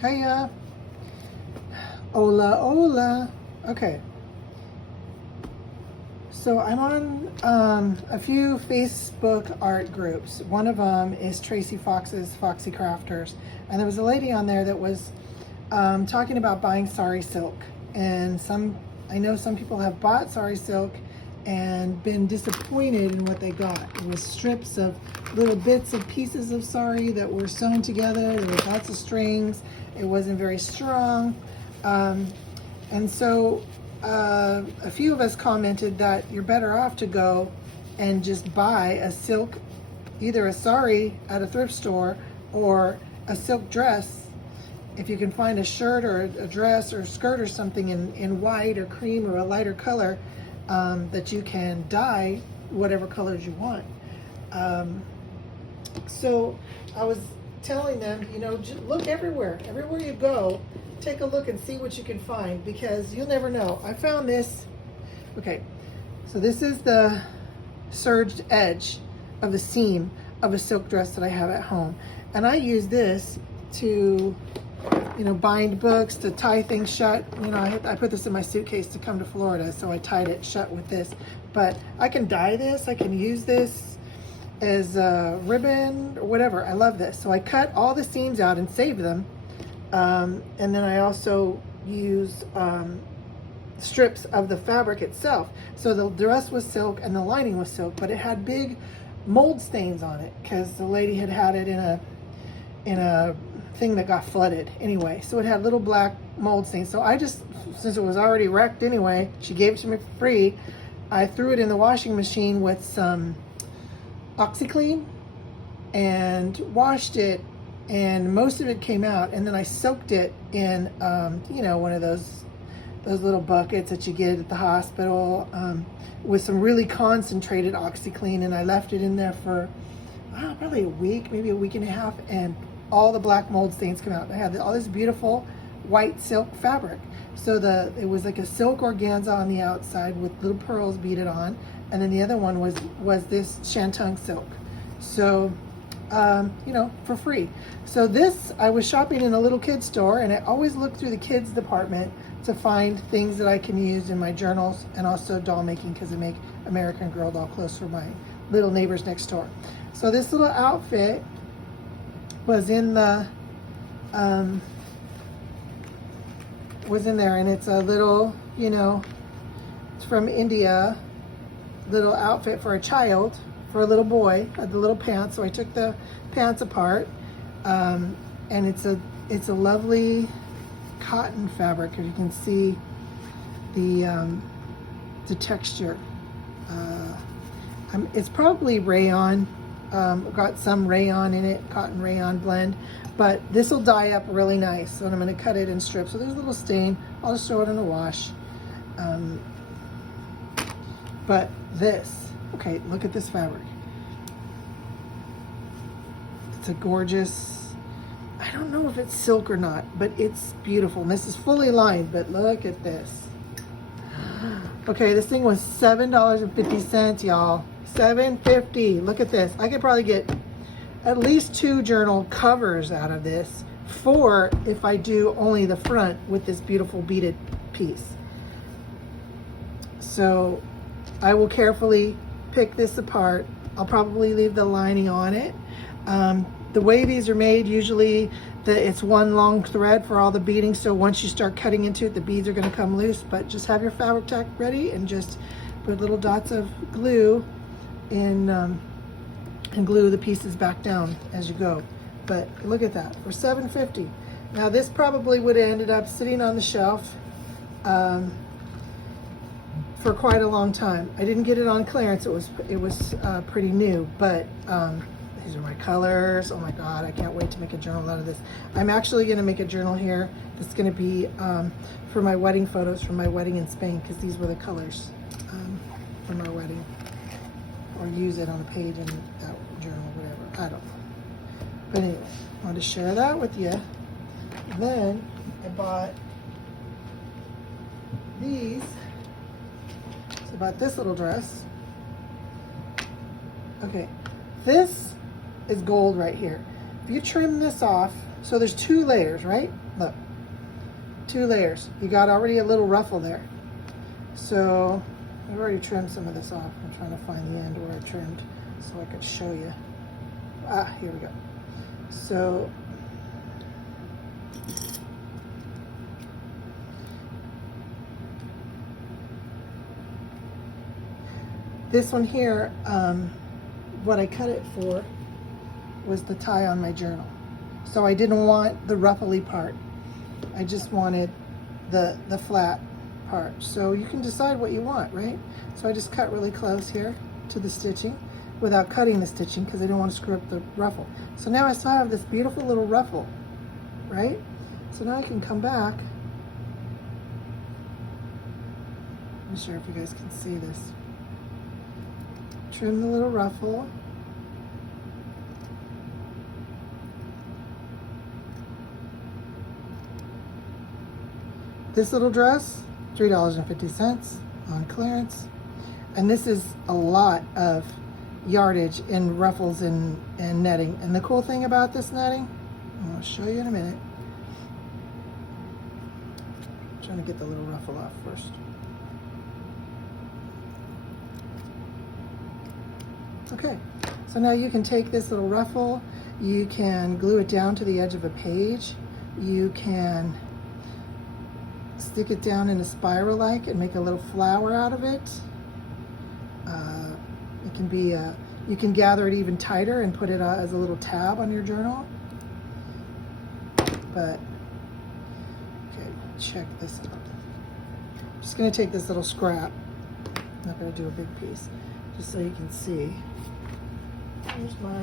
Hiya. Hola, hola. Okay. So I'm on a few Facebook art groups. One of them is Tracy Fox's Foxy Crafters. And there was a lady on there that was talking about buying sari silk. And I know some people have bought sari silk and been disappointed in what they got. It was strips of little bits of pieces of sari that were sewn together. There was lots of strings. It wasn't very strong. And so a few of us commented that you're better off to go and just buy a silk, either a sari at a thrift store or a silk dress. If you can find a shirt or a dress or a skirt or something in white or cream or a lighter color, that you can dye whatever colors you want. So I was telling them, look everywhere you go, take a look and see what you can find, because you'll never know. I found this. Okay, so this is the serged edge of the seam of a silk dress that I have at home, and I use this to bind books, to tie things shut. I put this in my suitcase to come to Florida, so I tied it shut with this. But I can dye this, I can use this as a ribbon or whatever. I love this. So I cut all the seams out and save them. And then I also use strips of the fabric itself. So the dress was silk and the lining was silk, but it had big mold stains on it because the lady had it in a thing that got flooded anyway. So it had little black mold stains. So I just, since it was already wrecked anyway, she gave it to me for free. I threw it in the washing machine with some Upcycling and washed it, and most of it came out. And then I soaked it in, one of those little buckets that you get at the hospital, with some really concentrated OxyClean, and I left it in there for probably a week, maybe a week and a half, and all the black mold stains come out. I had all this beautiful white silk fabric. So it was like a silk organza on the outside with little pearls beaded on, and then the other one was this shantung silk. So, for free. So this, I was shopping in a little kids store, and I always look through the kids department to find things that I can use in my journals, and also doll making, because I make American Girl doll clothes for my little neighbors next door. So this little outfit was in the was in there, and it's a little, it's from India, little outfit for a child, for a little boy, the little pants. So I took the pants apart, and it's a lovely cotton fabric. If you can see the texture, it's probably rayon. Got some rayon in it, cotton rayon blend, but this will dye up really nice. So I'm going to cut it in strips. So there's a little stain. I'll just throw it in the wash. But this, okay, look at this fabric. It's a gorgeous, I don't know if it's silk or not, but it's beautiful. And this is fully lined, but look at this. Okay, this thing was $7.50, y'all. $7.50. Look at this. I could probably get at least 2 journal covers out of this, 4 if I do only the front with this beautiful beaded piece. So I will carefully pick this apart. I'll probably leave the lining on it. The way these are made, usually it's one long thread for all the beading, so once you start cutting into it, the beads are going to come loose. But just have your fabric tack ready and just put little dots of glue in, and glue the pieces back down as you go. But look at that, for $7.50. Now this probably would have ended up sitting on the shelf for quite a long time. I didn't get it on clearance. It was pretty new, but these are my colors. Oh my God, I can't wait to make a journal out of this. I'm actually going to make a journal here that's going to be for my wedding photos from my wedding in Spain, because these were the colors from our wedding. Or use it on a page in that journal, whatever. I don't know. But anyway, I wanted to share that with you. And then I bought these. So I bought this little dress. Okay, this is gold right here. If you trim this off So there's 2 layers, right? Look, 2 layers. You got already a little ruffle there. So I've already trimmed some of this off. I'm trying to find the end where I trimmed so I could show you. Ah, here we go. So this one here, what I cut it for was the tie on my journal. So I didn't want the ruffly part. I just wanted the flat part. So you can decide what you want, right? So I just cut really close here to the stitching without cutting the stitching because I didn't want to screw up the ruffle. So now I still have this beautiful little ruffle, right? So now I can come back. I'm not sure if you guys can see this. Trim the little ruffle. This little dress, $3.50 on clearance. And this is a lot of yardage in ruffles and netting. And the cool thing about this netting, I'll show you in a minute. I'm trying to get the little ruffle off first. Okay, so now you can take this little ruffle, you can glue it down to the edge of a page, you can stick it down in a spiral like and make a little flower out of it. It can be, you can gather it even tighter and put it as a little tab on your journal. But, okay, check this out. I'm just gonna take this little scrap. I'm not gonna do a big piece, just so you can see. Here's my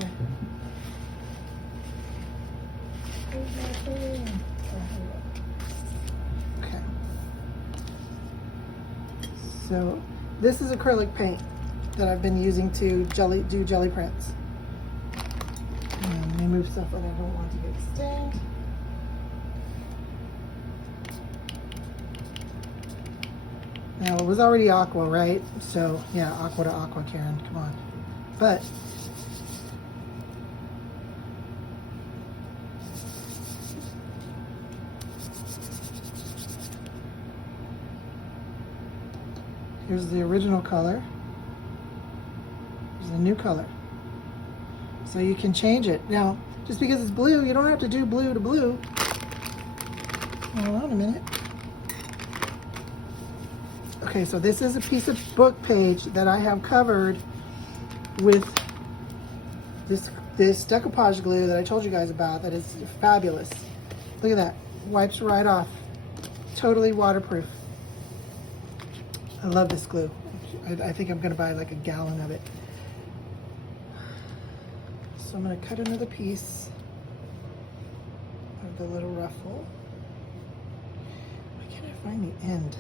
thing. Okay. So this is acrylic paint that I've been using to do jelly prints. And let me move stuff that I don't want to get stained. Now it was already aqua, right? So yeah, aqua to aqua, Karen, come on. But here's the original color. Here's the new color. So you can change it. Now, just because it's blue, you don't have to do blue to blue. Hold on a minute. Okay, so this is a piece of book page that I have covered with this decoupage glue that I told you guys about that is fabulous. Look at that. Wipes right off. Totally waterproof. I love this glue. I think I'm gonna buy like a gallon of it. So I'm gonna cut another piece of the little ruffle. Why can't I find the end?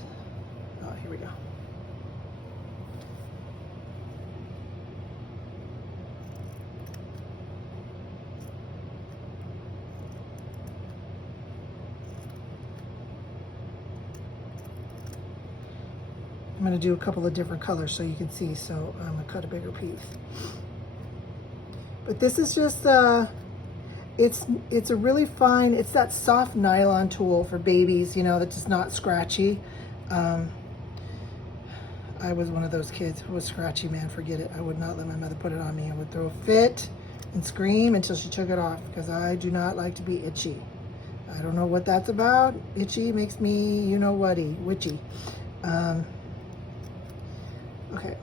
Oh, here we go. I'm going to do a couple of different colors so you can see, so I'm going to cut a bigger piece. But this is just, it's a really fine, it's that soft nylon tool for babies, you know, that's just not scratchy. I was one of those kids who was scratchy, man, forget it. I would not let my mother put it on me. I would throw a fit and scream until she took it off because I do not like to be itchy. I don't know what that's about. Itchy makes me, you know what-y, witchy. Okay.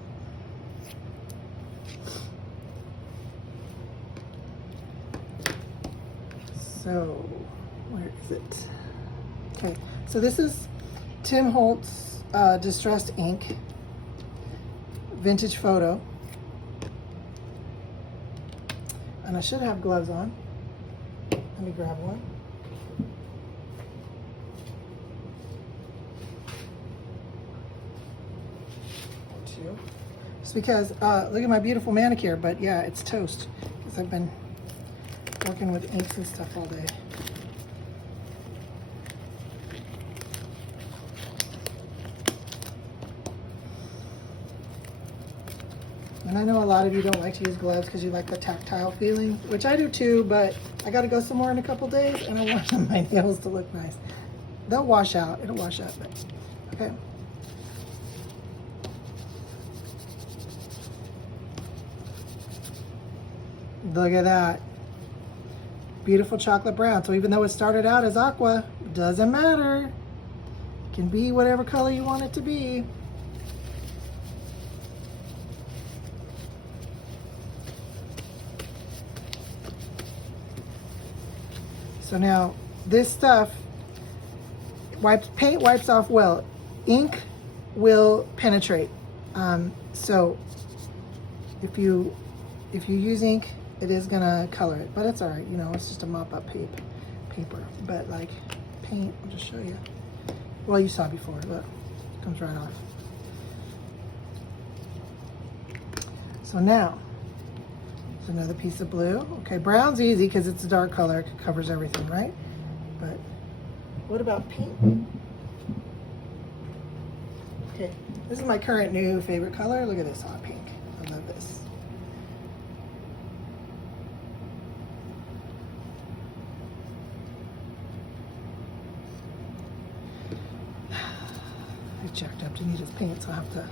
So, where is it? Okay, so this is Tim Holtz Distressed Ink Vintage Photo. And I should have gloves on. Let me grab one. Just because, look at my beautiful manicure, but yeah, it's toast because I've been working with inks and stuff all day. And I know a lot of you don't like to use gloves because you like the tactile feeling, which I do too, but I got to go somewhere in a couple days and I want my nails to look nice. They'll wash out. It'll wash out, but okay. Look at that. Beautiful chocolate brown. So even though it started out as aqua, doesn't matter. It can be whatever color you want it to be. So now this stuff paint wipes off well. Ink will penetrate. So if you use ink, it is gonna color it, but it's all right. You know, it's just a mop-up paper. But like paint, I'll just show you. Well, you saw before. Look, it comes right off. So now, there's another piece of blue. Okay, brown's easy because it's a dark color. It covers everything, right? But what about pink? Okay, this is my current new favorite color. Look at this hot pink. I love this. I jacked up Danita's paint, so I have to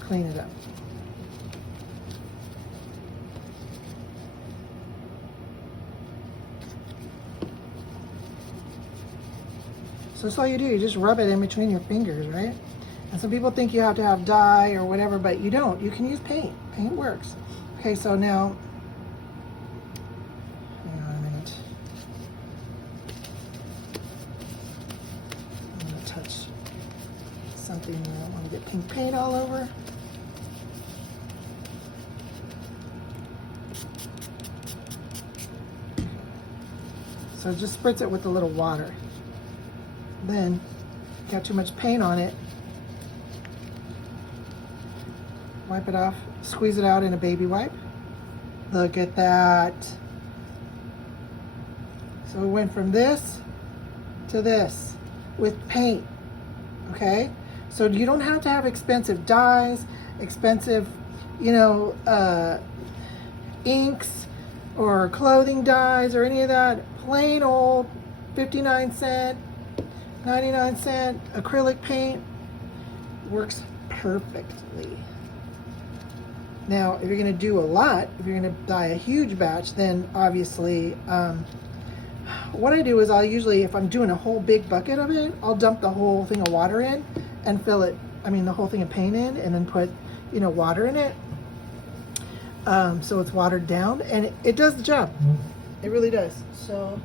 clean it up. So that's all you do, you just rub it in between your fingers, right? And some people think you have to have dye or whatever, but you don't. You can use paint. Paint works. Okay, so now, hang on a minute. I'm gonna touch something where I don't want to get pink paint all over. So just spritz it with a little water. Then, got too much paint on it, wipe it off, squeeze it out in a baby wipe. Look at that. So we went from this to this with paint, okay? So you don't have to have expensive dyes, expensive, you know, inks or clothing dyes or any of that. Plain old 59-cent, 99-cent acrylic paint works perfectly. Now, if you're going to do a lot, if you're going to dye a huge batch, then obviously, what I do is I'll usually, if I'm doing a whole big bucket of it, I'll dump the whole thing of water in and fill it, the whole thing of paint in, and then put, water in it. So it's watered down, and it does the job. It really does. So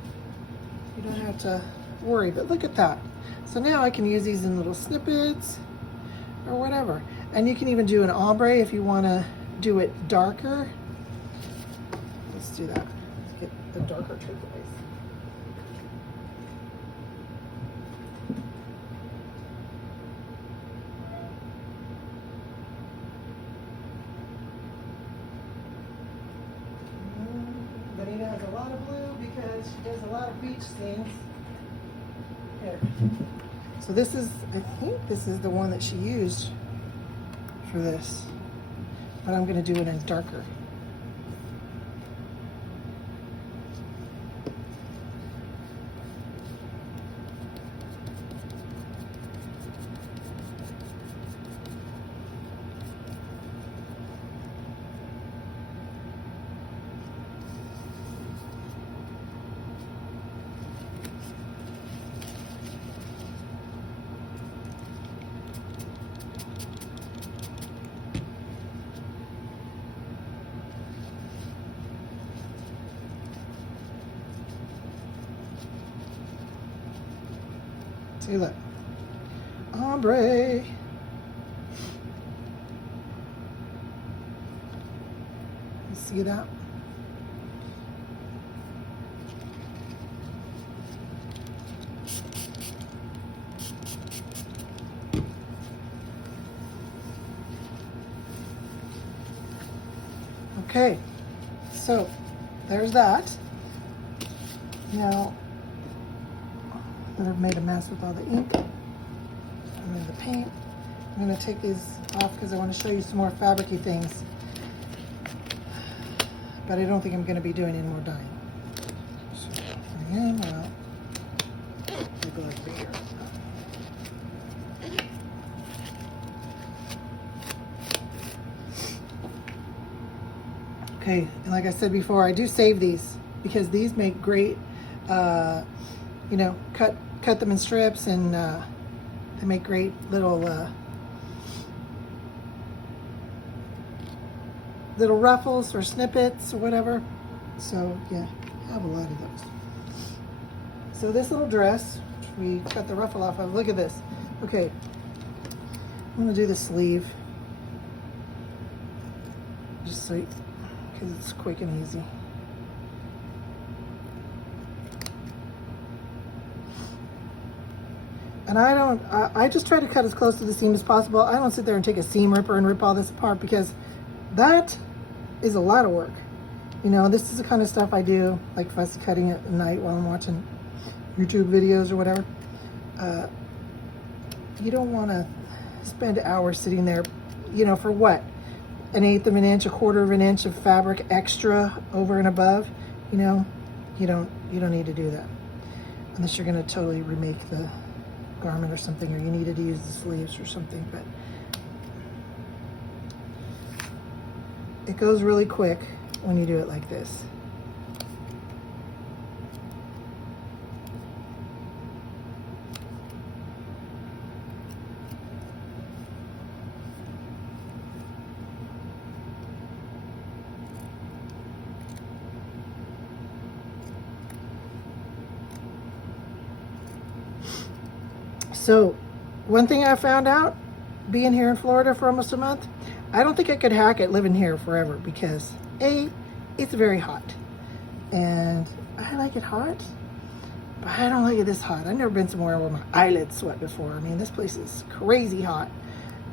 you don't have to worry, but look at that. So now I can use these in little snippets or whatever. And you can even do an ombre if you want to do it darker. Let's do that. Let's get the darker turquoise. Danita has a lot of blue because she does a lot of beach scenes. Here. So this is, I think this is the one that she used for this, but I'm going to do it in darker. See, look. Ombre. You see that? Okay, so there's that. Now, that I've made a mess with all the ink and then the paint. I'm going to take these off because I want to show you some more fabricy things. but I don't think I'm going to be doing any more dyeing. So, again, well, take a look here. Okay, and like I said before, I do save these because these make great, you know, cut them in strips, and they make great little little ruffles or snippets or whatever. So yeah, I have a lot of those. So this little dress, we cut the ruffle off of. Look at this. Okay, I'm gonna do the sleeve just so, because it's quick and easy. And I just try to cut as close to the seam as possible. I don't sit there and take a seam ripper and rip all this apart, because that is a lot of work. You know, this is the kind of stuff I do, like if I was cutting it at night while I'm watching YouTube videos or whatever. You don't want to spend hours sitting there, you know, for what? 1/8 of an inch, 1/4 of an inch of fabric extra over and above. You know, you don't need to do that unless you're going to totally remake the garment or something, or you needed to use the sleeves or something. But it goes really quick when you do it like this. So one thing I found out being here in Florida for almost a month, I don't think I could hack it living here forever, because A, it's very hot, and I like it hot, but I don't like it this hot. I've never been somewhere where my eyelids sweat before. I mean, this place is crazy hot,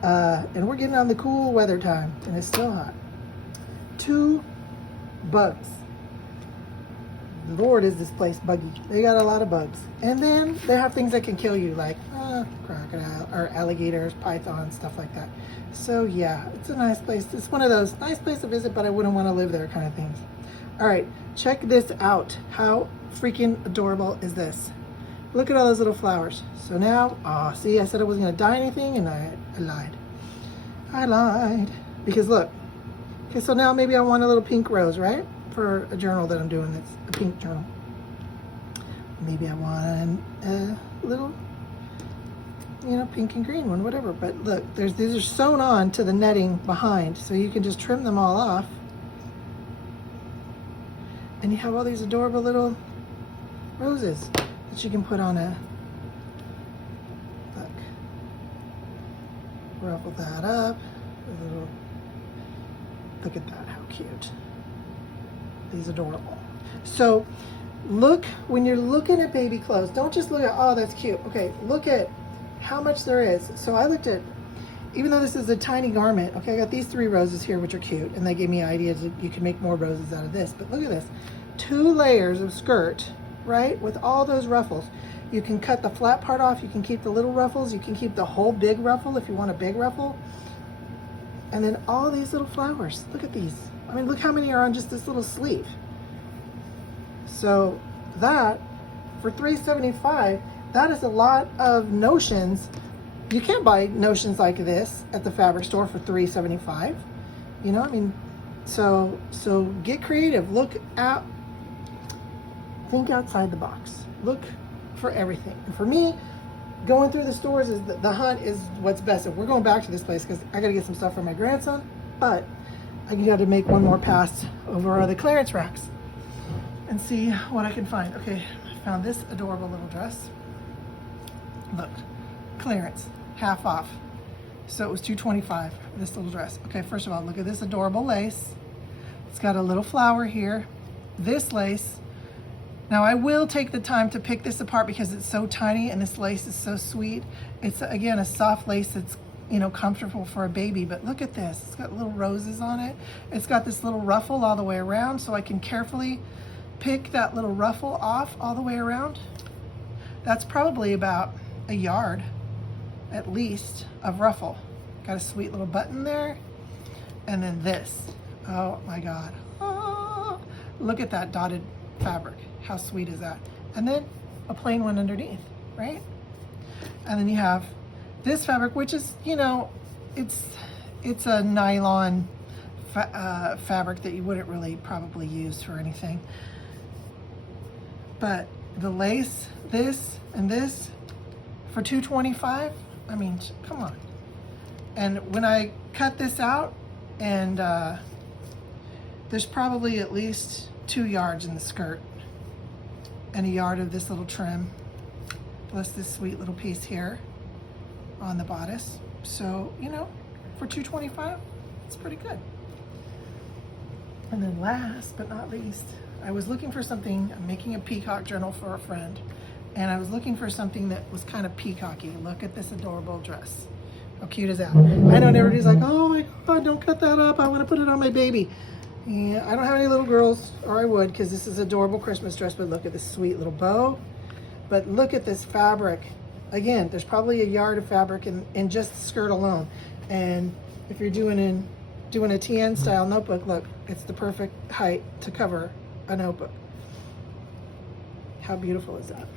and we're getting on the cool weather time, and it's still hot. 2 bugs. Lord, is this place buggy. They got a lot of bugs. And then they have things that can kill you, like crocodile or alligators, pythons, stuff like that. So yeah, it's a nice place. It's one of those nice places to visit, but I wouldn't want to live there kind of things. All right, check this out. How freaking adorable is this? Look at all those little flowers. So now, see, I said I wasn't going to dye anything, and I lied. I lied. Because look. Okay, so now maybe I want a little pink rose, right? For a journal that I'm doing that's a pink journal. Maybe I want a little, you know, pink and green one, whatever. But look, these are sewn on to the netting behind, so you can just trim them all off. And you have all these adorable little roses that you can put on a, look, ruffle that up, a little, look at that, how cute. These adorable. So look, when you're looking at baby clothes, don't just look at, oh, that's cute. Okay, look at how much there is. So I looked at, even though this is a tiny garment, okay, I got these 3 roses here, which are cute, and they gave me ideas that you can make more roses out of this. But look at this, 2 layers of skirt, right, with all those ruffles. You can cut the flat part off, you can keep the little ruffles, you can keep the whole big ruffle if you want a big ruffle. And then all these little flowers, look at these. I mean, look how many are on just this little sleeve. So that, for $3.75, that is a lot of notions. You can't buy notions like this at the fabric store for $3.75. You know, I mean, so get creative. Look out, think outside the box. Look for everything. And for me, going through the stores is the hunt is what's best. And we're going back to this place because I got to get some stuff for my grandson, but I got to make one more pass over the clearance racks and see what I can find. Okay, I found this adorable little dress. Look, clearance, half off. So it was $2.25 for this little dress. Okay, first of all, look at this adorable lace. It's got a little flower here. This lace, now I will take the time to pick this apart because it's so tiny and this lace is so sweet. It's, again, a soft lace that's, you know, comfortable for a baby, but look at this. It's got little roses on it. It's got this little ruffle all the way around, so I can carefully pick that little ruffle off all the way around. That's probably about a yard, at least, of ruffle. Got a sweet little button there. And then this. Oh my God. Oh, Look at that dotted fabric. How sweet is that? And then a plain one underneath, right? And then you have this fabric, which is, you know, it's a nylon fabric that you wouldn't really probably use for anything. But the lace, this and this for $225, I mean, come on. And when I cut this out, and there's probably at least 2 yards in the skirt and a yard of this little trim, plus this sweet little piece here on the bodice. So, you know, for $225, it's pretty good. And then last but not least, I was looking for something. I'm making a peacock journal for a friend, and I was looking for something that was kind of peacocky. Look at this adorable dress. How cute is that? I know everybody's like, oh my God, don't cut that up. I want to put it on my baby. Yeah, I don't have any little girls, or I would, because this is adorable Christmas dress, but look at this sweet little bow. But look at this fabric. Again, there's probably a yard of fabric in just the skirt alone. And if you're doing a TN style notebook, look, it's the perfect height to cover a notebook. How beautiful is that?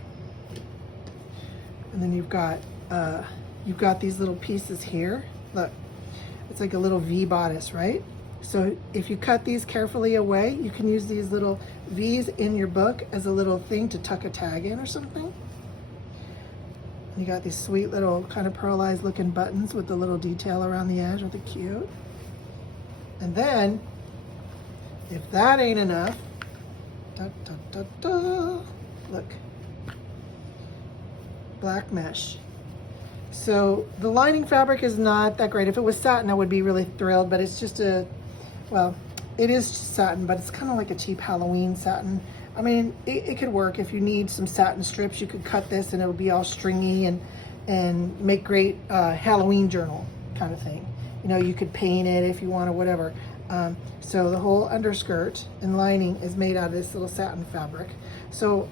And then you've got these little pieces here. Look, it's like a little V bodice, right? So if you cut these carefully away, you can use these little V's in your book as a little thing to tuck a tag in or something. You got these sweet little kind of pearlized looking buttons with the little detail around the edge. Aren't they cute? And then, if that ain't enough, look, black mesh. So the lining fabric is not that great. If it was satin, I would be really thrilled, but it's just well, it is satin, but it's kind of like a cheap Halloween satin. I mean, it could work. If you need some satin strips, you could cut this and it would be all stringy and make great Halloween journal kind of thing. You know, you could paint it if you want or whatever. So the whole underskirt and lining is made out of this little satin fabric. So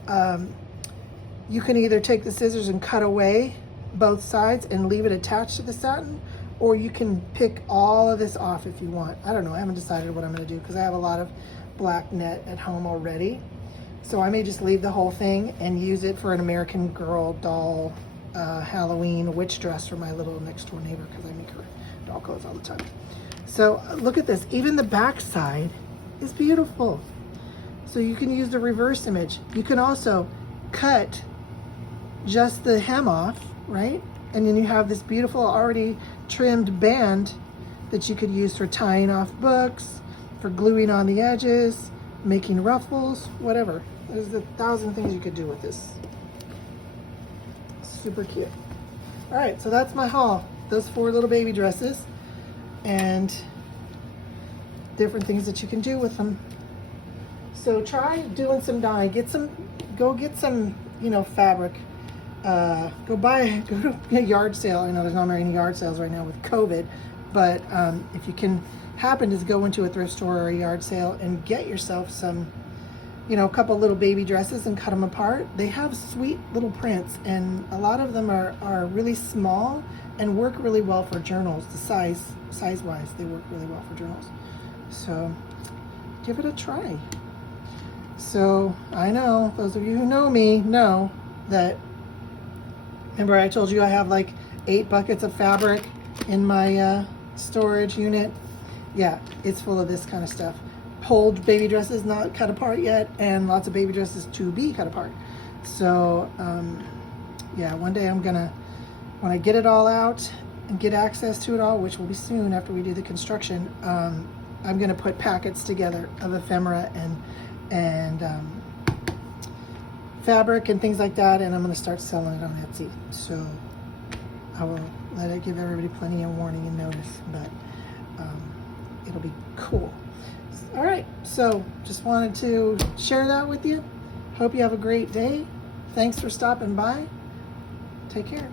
you can either take the scissors and cut away both sides and leave it attached to the satin, or you can pick all of this off if you want. I don't know, I haven't decided what I'm gonna do because I have a lot of black net at home already. So I may just leave the whole thing and use it for an American Girl doll Halloween witch dress for my little next door neighbor, because I make her doll clothes all the time. So look at this, even the back side is beautiful. So you can use the reverse image. You can also cut just the hem off, right? And then you have this beautiful already trimmed band that you could use for tying off books, for gluing on the edges, making ruffles, whatever. There's 1,000 things you could do with this. Super cute. All right, so that's my haul. Those 4 little baby dresses and different things that you can do with them. So try doing some dyeing. Go get some, you know, fabric. Go to a yard sale. I know there's not many yard sales right now with COVID, but if you can happen to go into a thrift store or a yard sale and get yourself some, you know, a couple little baby dresses and cut them apart. They have sweet little prints, and a lot of them are really small and work really well for journals. The size-wise, they work really well for journals. So give it a try. So I know, those of you who know me know that, remember I told you I have like 8 buckets of fabric in my storage unit? Yeah, it's full of this kind of stuff. Old baby dresses not cut apart yet, and lots of baby dresses to be cut apart. So yeah, one day I'm gonna, when I get it all out and get access to it all, which will be soon after we do the construction, I'm gonna put packets together of ephemera and fabric and things like that, and I'm gonna start selling it on Etsy. So I will let it give everybody plenty of warning and notice, but it'll be cool. All right, so just wanted to share that with you. Hope you have a great day. Thanks for stopping by. Take care.